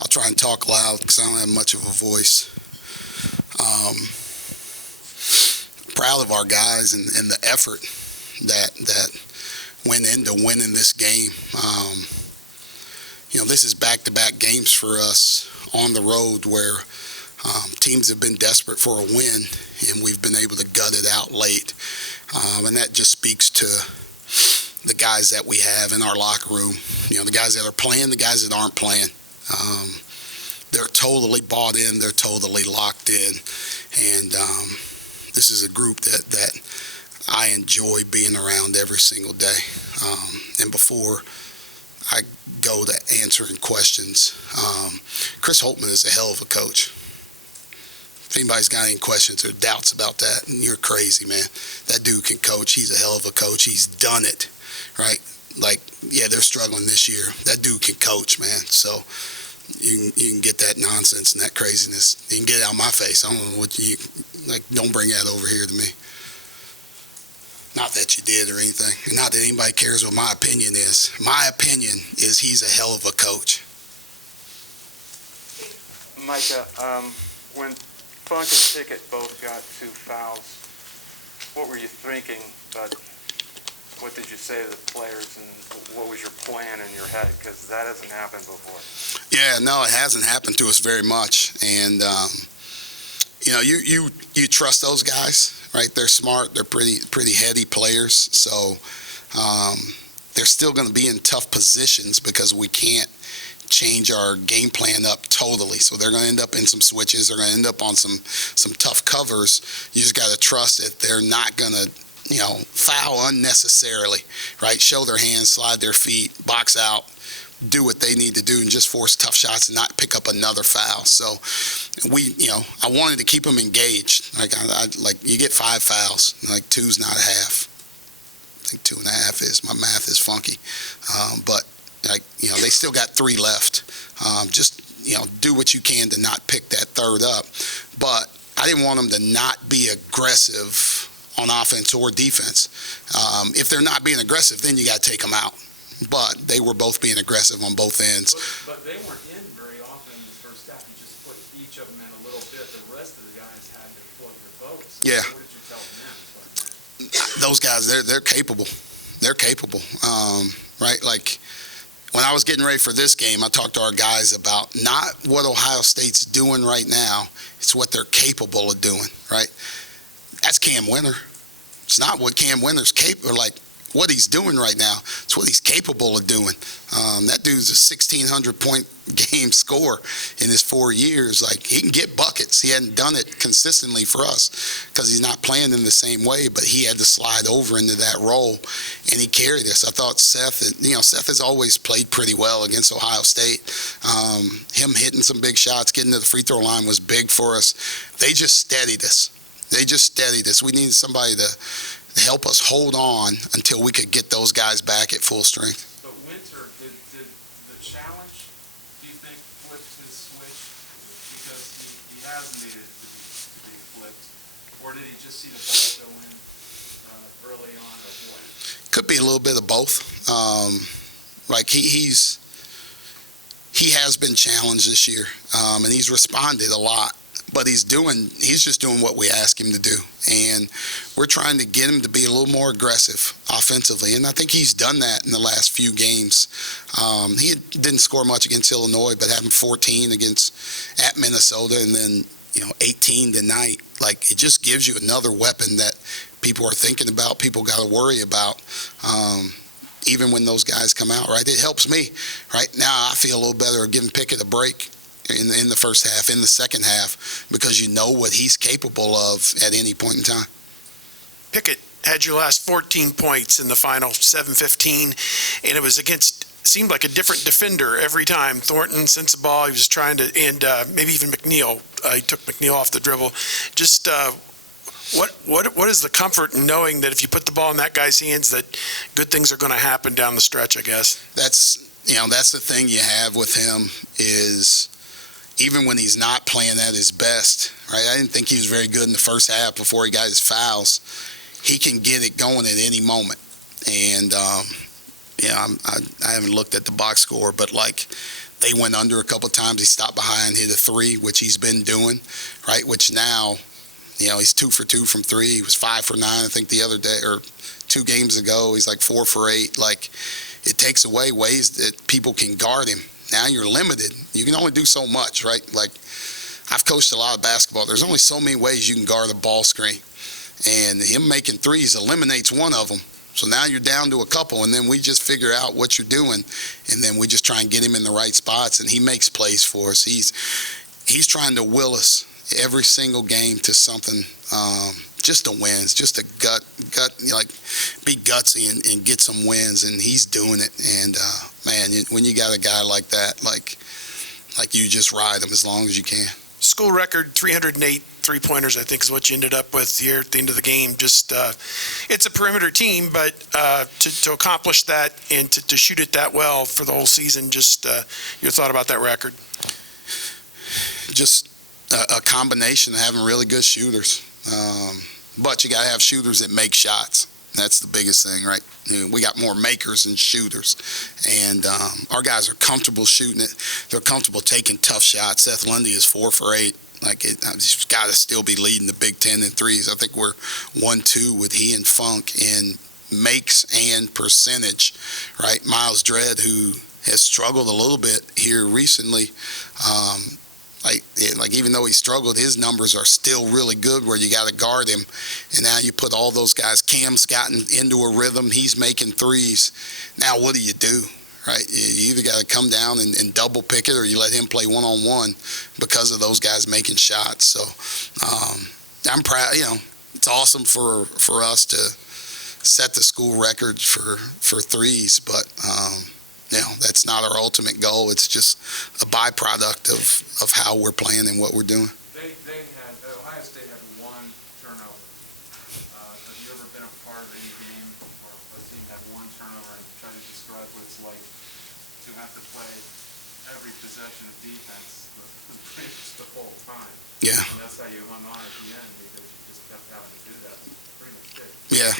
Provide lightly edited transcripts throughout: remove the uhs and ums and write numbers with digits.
I'll try and talk loud because I don't have much of a voice. Proud of our guys and the effort that went into winning this game. This is back-to-back games for us on the road where teams have been desperate for a win, and we've been able to gut it out late. And that just speaks to the guys that we have in our locker room. The guys that are playing, the guys that aren't playing. They're totally bought in. They're totally locked in. And this is a group that I enjoy being around every single day. And before I go to answering questions, Chris Holtmann is a hell of a coach. If anybody's got any questions or doubts about that, you're crazy, man. That dude can coach. He's a hell of a coach. He's done it, right? They're struggling this year. That dude can coach, man. So you can get that nonsense and that craziness. You can get it out of my face. I don't know what don't bring that over here to me. Not that you did or anything. And not that anybody cares what my opinion is. My opinion is he's a hell of a coach. Micah, when Funk and Pickett both got 2 fouls, what were you thinking? But what did you say to the players, and what was your plan in your head? Because that hasn't happened before. Yeah, no, it hasn't happened to us very much. And, you trust those guys, right? They're smart. They're pretty heady players. So they're still going to be in tough positions because we can't change our game plan up totally. So they're going to end up in some switches. They're going to end up on some tough covers. You just got to trust that they're not going to, foul unnecessarily, right? Show their hands, slide their feet, box out, do what they need to do, and just force tough shots and not pick up another foul. So I wanted to keep them engaged. You get 5 fouls, 2's not a half. I think 2.5 is. My math is funky. But they still got 3 left. Do what you can to not pick that third up. But I didn't want them to not be aggressive on offense or defense. If they're not being aggressive, then you got to take them out. But they were both being aggressive on both ends. But they weren't in very often in the first half. You just put each of them in a little bit. The rest of the guys had to float their boats. Yeah. What did you tell them? Those guys, they're capable. They're capable, right? When I was getting ready for this game, I talked to our guys about not what Ohio State's doing right now. It's what they're capable of doing, right? That's Cam Winter. It's not what Cam Winter's capable, what he's doing right now. It's what he's capable of doing. That dude's a 1,600-point game scorer in his 4 years. He can get buckets. He hadn't done it consistently for us because he's not playing in the same way, but he had to slide over into that role, and he carried us. I thought Seth has always played pretty well against Ohio State. Him hitting some big shots, getting to the free throw line was big for us. They just steadied us. We needed somebody to help us hold on until we could get those guys back at full strength. But Winter, did the challenge, do you think, flipped his switch? Because he has needed to be flipped. Or did he just see the ball go in early on, or what? Could be a little bit of both. He has been challenged this year, and he's responded a lot. But he's just doing what we ask him to do. And we're trying to get him to be a little more aggressive offensively. And I think he's done that in the last few games. He didn't score much against Illinois, but having 14 at Minnesota and then, 18 tonight, it just gives you another weapon that people are thinking about, people got to worry about. Even when those guys come out, right? It helps me. Right now, I feel a little better giving Pickett a break in the first half, in the second half, because you know what he's capable of at any point in time. Pickett had your last 14 points in the final 7-15, and it was seemed like a different defender every time. Thornton, Sensabaugh, he was trying to, and maybe even McNeil. He took McNeil off the dribble. Just what is the comfort in knowing that if you put the ball in that guy's hands, that good things are going to happen down the stretch, I guess? That's the thing you have with him is, even when he's not playing at his best, right? I didn't think he was very good in the first half before he got his fouls. He can get it going at any moment. And, I haven't looked at the box score, but They went under a couple of times. He stopped behind, hit a three, which he's been doing, right? Which now, he's 2 for 2 from three. He was 5 for 9, I think, the other day, or 2 games ago. He's like 4 for 8. Like, it takes away ways that people can guard him. Now you're limited. You can only do so much, right? Like, I've coached a lot of basketball. There's only so many ways you can guard a ball screen. And him making threes eliminates one of them. So now you're down to a couple, and then we just figure out what you're doing, and then we just try and get him in the right spots, and he makes plays for us. He's trying to will us every single game to something, just to wins, just to be gutsy and get some wins, and he's doing it. And man, when you got a guy like that, like you just ride him as long as you can. School record 308 three-pointers, I think, is what you ended up with here at the end of the game. Just it's a perimeter team, but to accomplish that and to shoot it that well for the whole season, just your thought about that record? Just a combination of having really good shooters, but you got to have shooters that make shots. That's the biggest thing, right? We got more makers than shooters, and our guys are comfortable shooting it. They're comfortable taking tough shots. Seth Lundy is 4 for 8. Like, he's got to still be leading the Big Ten in threes. I think we're 1-2 with he and Funk in makes and percentage, right? Miles Dredd, who has struggled a little bit here recently, like even though he struggled, his numbers are still really good where you got to guard him. And now you put all those guys. Cam's gotten into a rhythm. He's making threes. Now what do? Right? You either got to come down and double pick it, or you let him play one-on-one because of those guys making shots. So I'm proud. It's awesome for us to set the school record for threes, but that's not our ultimate goal. It's just a byproduct of how we're playing and what we're doing. Ohio State had 1 turnover. Have you ever been a part of any game where a team had 1 turnover, and try to describe what it's like to have to play every possession of defense pretty much the whole time? Yeah. And that's how you hung on at the end, because you just kept having to do that. Pretty much did. Yeah,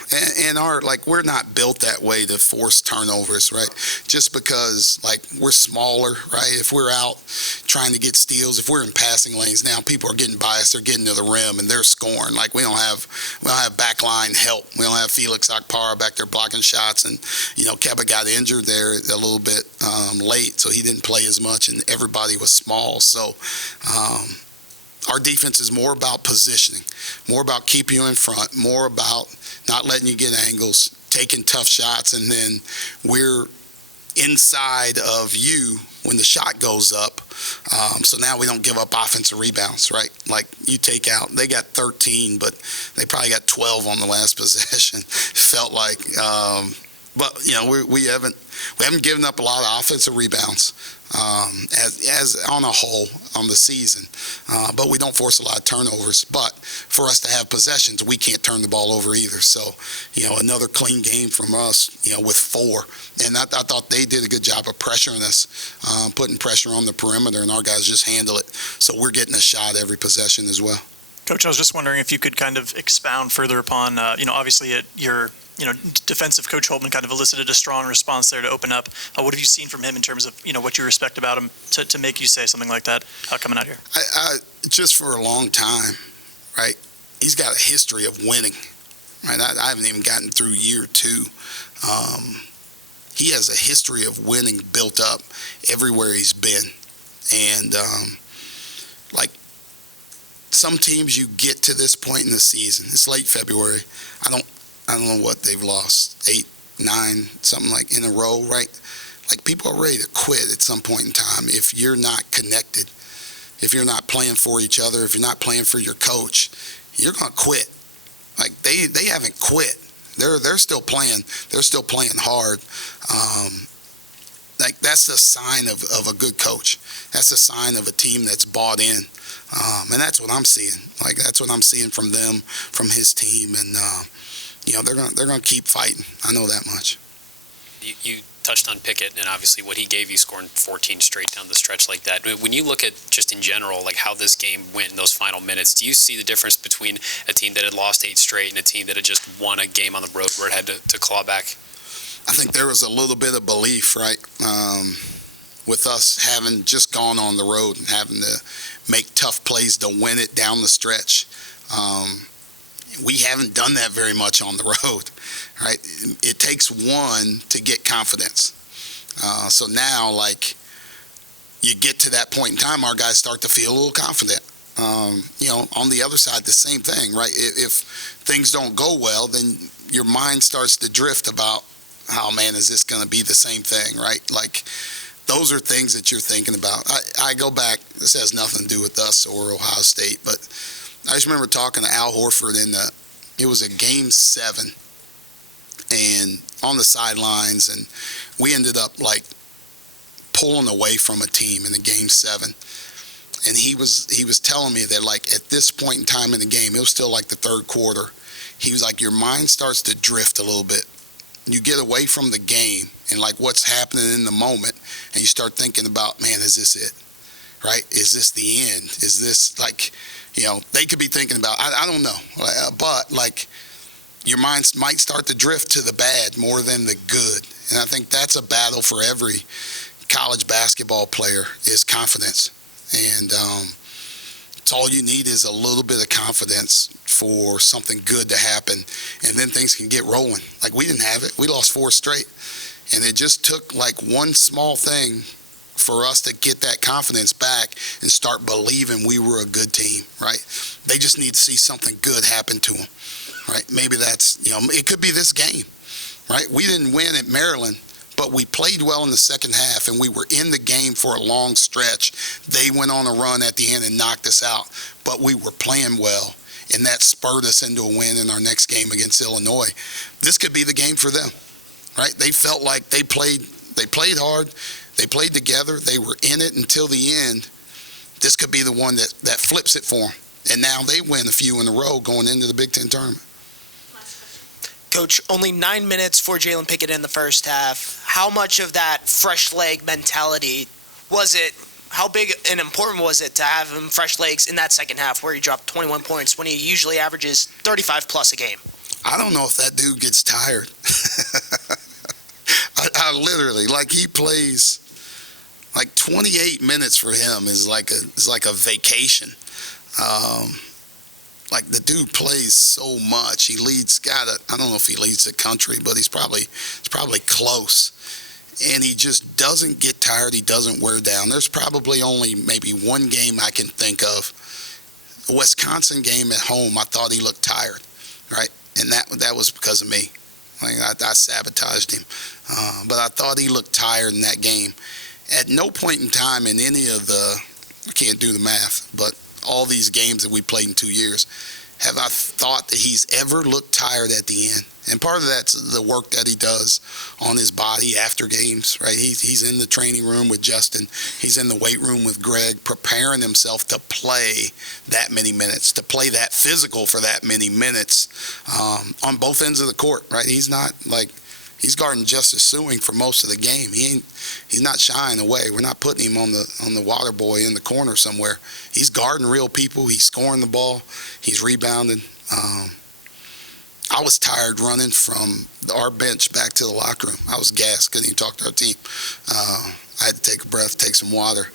and we're not built that way to force turnovers, right? Just because, we're smaller, right? If we're out trying to get steals, if we're in passing lanes now, people are getting biased. They're getting to the rim and they're scoring. Like, we don't have backline help. We don't have Felix Akpara back there blocking shots, and Keba got injured there a little bit late, so he didn't play as much, and everybody was small. So our defense is more about positioning, more about keeping you in front, more about not letting you get angles, taking tough shots, and then we're inside of you when the shot goes up. So now we don't give up offensive rebounds, right? Like, you take out, they got 13, but they probably got 12 on the last possession. Felt like, but we haven't given up a lot of offensive rebounds as on a whole on the season, but we don't force a lot of turnovers. But for us to have possessions, we can't turn the ball over either. So another clean game from us, with 4, and I thought they did a good job of pressuring us, putting pressure on the perimeter, and our guys just handle it. So we're getting a shot every possession as well. Coach, I was just wondering if you could kind of expound further upon, obviously your defensive Coach Holtmann kind of elicited a strong response there to open up. What have you seen from him in terms of, what you respect about him to make you say something like that coming out here? I just for a long time, right, he's got a history of winning, right? I haven't even gotten through year 2. He has a history of winning built up everywhere he's been. And, some teams, you get to this point in the season. It's late February. I don't know what they've lost, 8, 9, something like in a row, right? Like, people are ready to quit at some point in time if you're not connected, if you're not playing for each other, if you're not playing for your coach, you're going to quit. Like, they haven't quit. They're still playing. They're still playing hard. That's the sign of a good coach. That's a sign of a team that's bought in. And that's what I'm seeing. That's what I'm seeing from them, from his team, and they're going to keep fighting. I know that much. You touched on Pickett and obviously what he gave you, scoring 14 straight down the stretch like that. When you look at just in general, how this game went in those final minutes, do you see the difference between a team that had lost 8 straight and a team that had just won a game on the road where it had to claw back? I think there was a little bit of belief, right? with us having just gone on the road and having to make tough plays to win it down the stretch. We haven't done that very much on the road, right? It takes one to get confidence. So now, like, you get to that point in time, our guys start to feel a little confident. On the other side, the same thing, right? If things don't go well, then your mind starts to drift about, oh man, is this going to be the same thing, right? Like, those are things that you're thinking about. I go back, this has nothing to do with us or Ohio State, but I just remember talking to Al Horford it was a game 7 and on the sidelines, and we ended up like pulling away from a team in the game 7. And he was telling me that, like, at this point in time in the game, it was still like the third quarter. He was like, your mind starts to drift a little bit. You get away from the game and like what's happening in the moment, and you start thinking about, man, is this it? Right? Is this the end? Is this like, they could be thinking about, I don't know, but like your mind might start to drift to the bad more than the good. And I think that's a battle for every college basketball player, is confidence. And it's all you need is a little bit of confidence for something good to happen, and then things can get rolling. Like, we didn't have it. We lost 4 straight, and it just took like one small thing for us to get that confidence back and start believing we were a good team, right? They just need to see something good happen to them, right? Maybe that's, it could be this game, right? We didn't win at Maryland, but we played well in the second half, and we were in the game for a long stretch. They went on a run at the end and knocked us out, but we were playing well, and that spurred us into a win in our next game against Illinois. This could be the game for them, right? They felt like they played hard, they played together, they were in it until the end. This could be the one that flips it for them, and now they win a few in a row going into the Big Ten tournament. Coach, only 9 minutes for Jalen Pickett in the first half. How much of that fresh leg mentality was it? How big and important was it to have him fresh legs in that second half where he dropped 21 points when he usually averages 35 plus a game? I don't know if that dude gets tired. I literally, like, he plays like 28 minutes for him is like a vacation. Like, the dude plays so much. He leads, I don't know if he leads the country, but it's probably close. And he just doesn't get tired. He doesn't wear down. There's probably only maybe one game I can think of. A Wisconsin game at home, I thought he looked tired, right? And that was because of me. Like, I sabotaged him. But I thought he looked tired in that game. At no point in time in any of I can't do the math, but all these games that we played in 2 years, have I thought that he's ever looked tired at the end. And part of that's the work that he does on his body after games, right? He's in the training room with Justin. He's in the weight room with Greg, preparing himself to play that many minutes, to play that physical for that many minutes on both ends of the court, right? He's not like, he's guarding Justice Suing for most of the game. He's not shying away. We're not putting him on the water boy in the corner somewhere. He's guarding real people. He's scoring the ball. He's rebounding. I was tired running from our bench back to the locker room. I was gassed. Couldn't even talk to our team. I had to take a breath, take some water.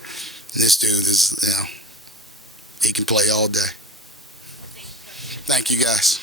And this dude is, he can play all day. Thank you, guys.